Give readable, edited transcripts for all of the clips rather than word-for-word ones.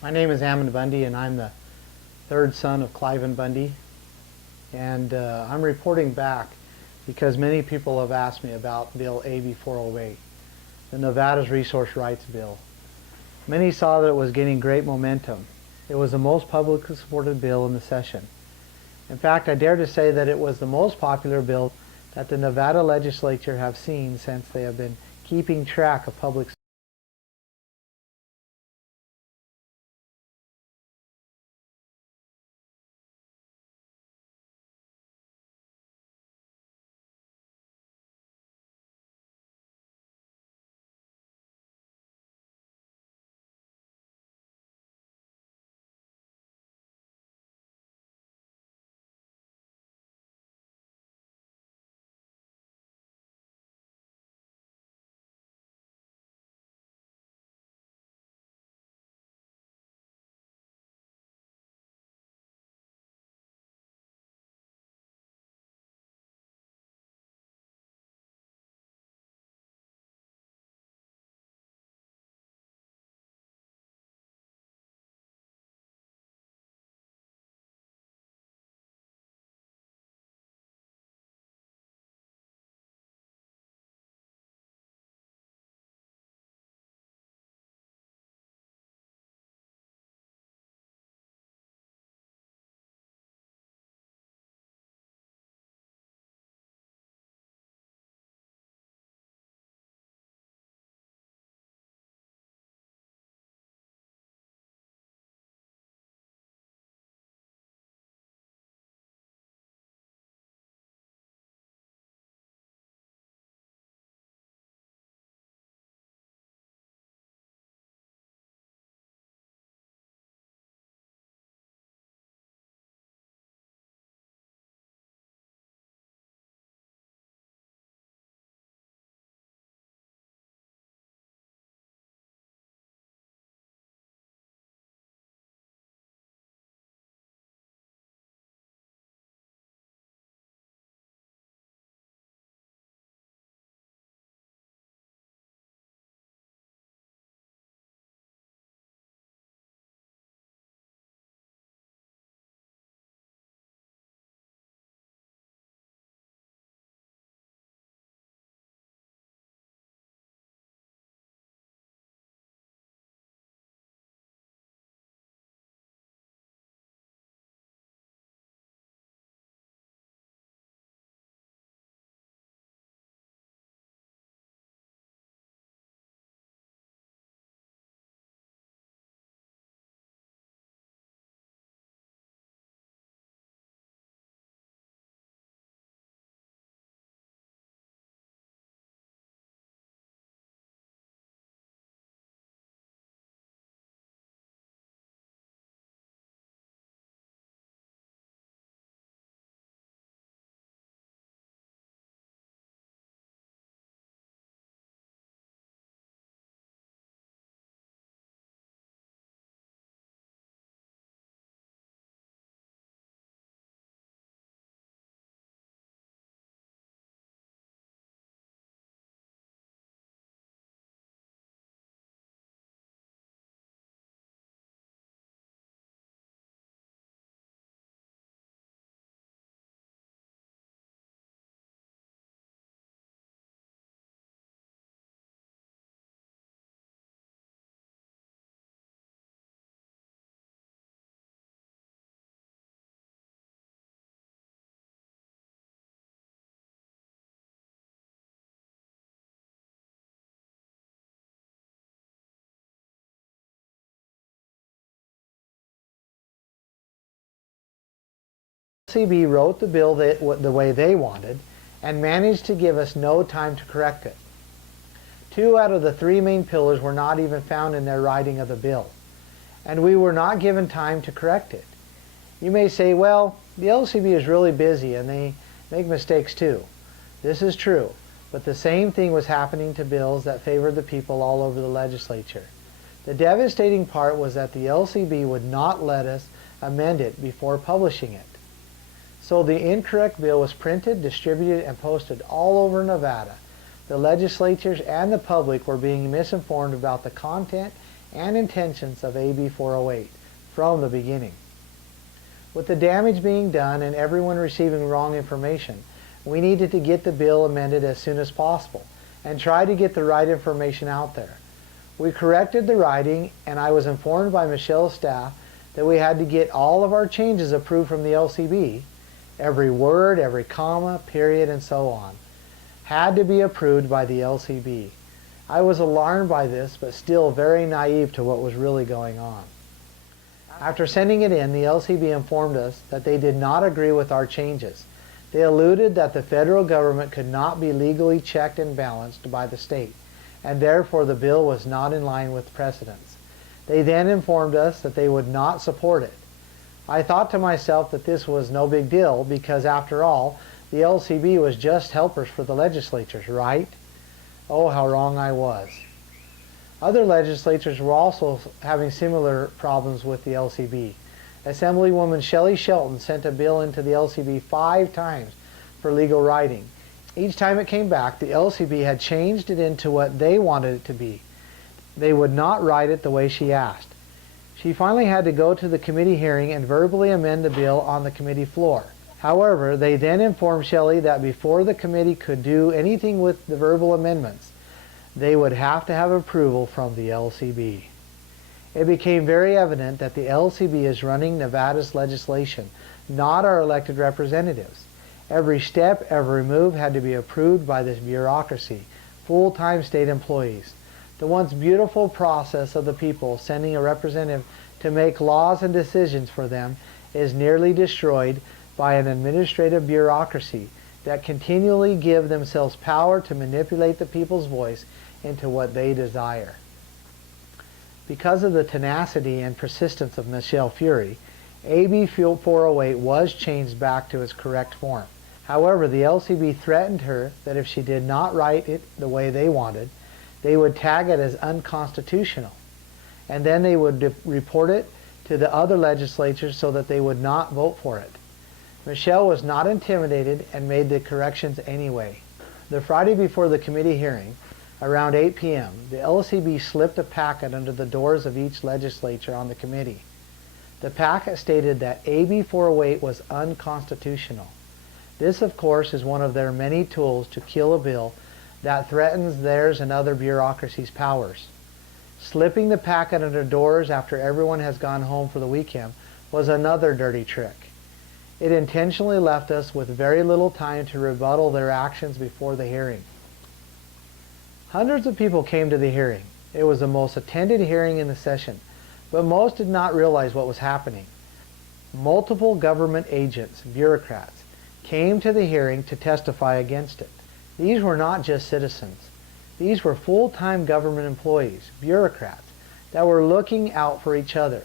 My name is Ammon Bundy, and I'm the third son of Cliven Bundy. And I'm reporting back because many people have asked me about Bill AB408, the Nevada's Resource Rights Bill. Many saw that it was gaining great momentum. It was the most publicly supported bill in the session. In fact, I dare to say that it was the most popular bill that the Nevada legislature have seen since they have been keeping track of public LCB wrote the bill the way they wanted and managed to give us no time to correct it. 2 out of the 3 main pillars were not even found in their writing of the bill, and we were not given time to correct it. You may say, well, the LCB is really busy and they make mistakes too. This is true, but the same thing was happening to bills that favored the people all over the legislature. The devastating part was that the LCB would not let us amend it before publishing it. So the incorrect bill was printed, distributed, and posted all over Nevada. The legislatures and the public were being misinformed about the content and intentions of AB 408 from the beginning. With the damage being done and everyone receiving wrong information, we needed to get the bill amended as soon as possible and try to get the right information out there. We corrected the writing, and I was informed by Michelle's staff that we had to get all of our changes approved from the LCB. Every word, every comma, period, and so on had to be approved by the LCB. I was alarmed by this, but still very naive to what was really going on. After sending it in, the LCB informed us that they did not agree with our changes. They alluded that the federal government could not be legally checked and balanced by the state, and therefore the bill was not in line with precedents. They then informed us that they would not support it. I thought to myself that this was no big deal because, after all, the LCB was just helpers for the legislatures, right? Oh, how wrong I was. Other legislatures were also having similar problems with the LCB. Assemblywoman Shelley Shelton sent a bill into the LCB 5 times for legal writing. Each time it came back, the LCB had changed it into what they wanted it to be. They would not write it the way she asked. She finally had to go to the committee hearing and verbally amend the bill on the committee floor. However, they then informed Shelley that before the committee could do anything with the verbal amendments, they would have to have approval from the LCB. It became very evident that the LCB is running Nevada's legislation, not our elected representatives. Every step, every move had to be approved by this bureaucracy, full-time state employees. The once beautiful process of the people sending a representative to make laws and decisions for them is nearly destroyed by an administrative bureaucracy that continually give themselves power to manipulate the people's voice into what they desire. Because of the tenacity and persistence of Michelle Fury, AB 408 was changed back to its correct form. However, the LCB threatened her that if she did not write it the way they wanted, they would tag it as unconstitutional, and then they would report it to the other legislatures so that they would not vote for it. Michelle was not intimidated and made the corrections anyway. The Friday before the committee hearing, around 8 p.m., the LCB slipped a packet under the doors of each legislature on the committee. The packet stated that AB 408 was unconstitutional. This, of course, is one of their many tools to kill a bill that threatens theirs and other bureaucracies' powers. Slipping the packet under doors after everyone has gone home for the weekend was another dirty trick. It intentionally left us with very little time to rebuttal their actions before the hearing. Hundreds of people came to the hearing. It was the most attended hearing in the session, but most did not realize what was happening. Multiple government agents, bureaucrats, came to the hearing to testify against it. These were not just citizens. These were full-time government employees, bureaucrats, that were looking out for each other.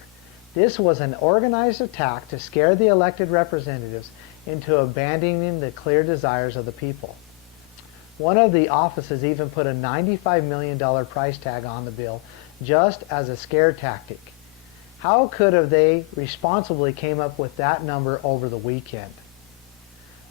This was an organized attack to scare the elected representatives into abandoning the clear desires of the people. One of the offices even put a $95 million price tag on the bill just as a scare tactic. How could have they responsibly came up with that number over the weekend?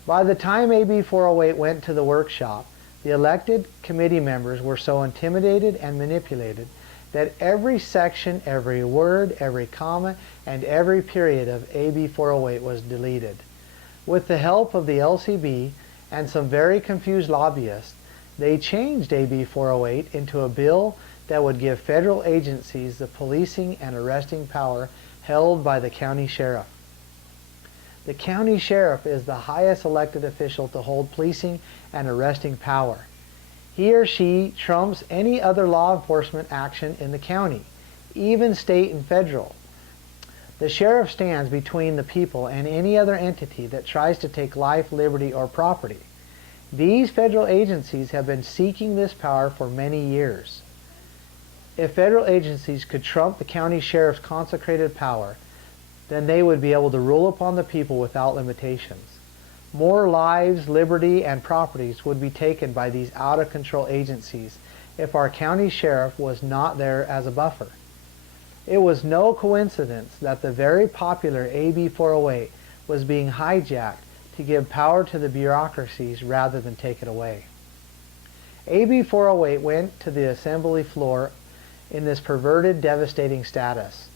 By the time AB 408 went to the workshop, the elected committee members were so intimidated and manipulated that every section, every word, every comma, and every period of AB 408 was deleted. With the help of the LCB and some very confused lobbyists, they changed AB 408 into a bill that would give federal agencies the policing and arresting power held by the county sheriff. The county sheriff is the highest elected official to hold policing and arresting power. He or she trumps any other law enforcement action in the county, even state and federal. The sheriff stands between the people and any other entity that tries to take life, liberty, or property. These federal agencies have been seeking this power for many years. If federal agencies could trump the county sheriff's consecrated power, then they would be able to rule upon the people without limitations. More lives, liberty, and properties would be taken by these out-of-control agencies if our county sheriff was not there as a buffer. It was no coincidence that the very popular AB 408 was being hijacked to give power to the bureaucracies rather than take it away. AB 408 went to the assembly floor in this perverted, devastating status.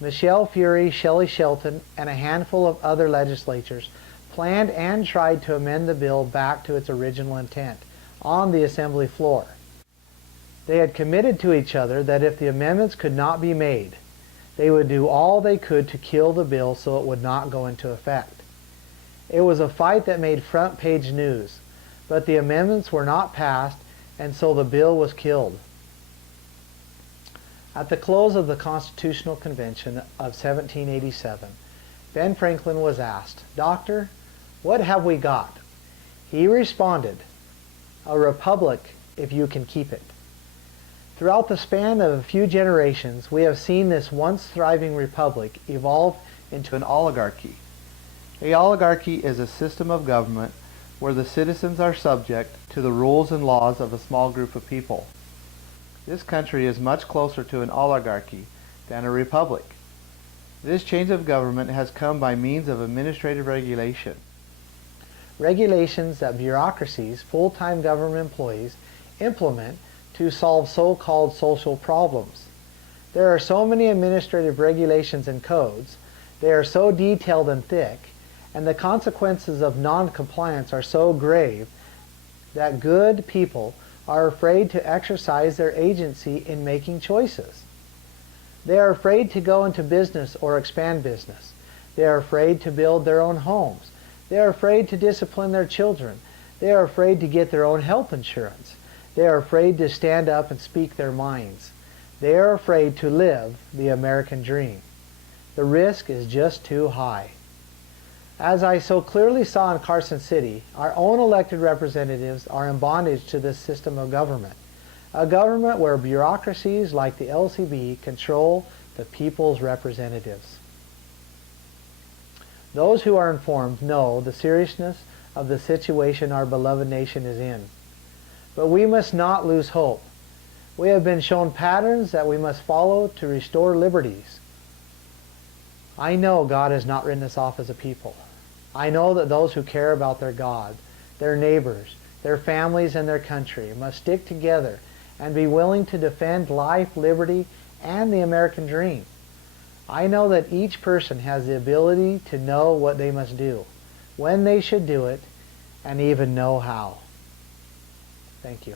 Michelle Fury, Shelley Shelton, and a handful of other legislators planned and tried to amend the bill back to its original intent on the assembly floor. They had committed to each other that if the amendments could not be made, they would do all they could to kill the bill so it would not go into effect. It was a fight that made front page news, but the amendments were not passed, and so the bill was killed. At the close of the Constitutional Convention of 1787, Ben Franklin was asked, "Doctor, what have we got?" He responded, "A republic if you can keep it." Throughout the span of a few generations, we have seen this once thriving republic evolve into an oligarchy. A oligarchy is a system of government where the citizens are subject to the rules and laws of a small group of people. This country is much closer to an oligarchy than a republic. This change of government has come by means of administrative regulation. Regulations that bureaucracies, full-time government employees, implement to solve so-called social problems. There are so many administrative regulations and codes, they are so detailed and thick, and the consequences of non-compliance are so grave that good people are afraid to exercise their agency in making choices. They are afraid to go into business or expand business. They are afraid to build their own homes. They are afraid to discipline their children. They are afraid to get their own health insurance. They are afraid to stand up and speak their minds. They are afraid to live the American dream. The risk is just too high. As I so clearly saw in Carson City, our own elected representatives are in bondage to this system of government. A government where bureaucracies like the LCB control the people's representatives. Those who are informed know the seriousness of the situation our beloved nation is in. But we must not lose hope. We have been shown patterns that we must follow to restore liberties. I know God has not written us off as a people. I know that those who care about their God, their neighbors, their families, and their country must stick together and be willing to defend life, liberty, and the American dream. I know that each person has the ability to know what they must do, when they should do it, and even know how. Thank you.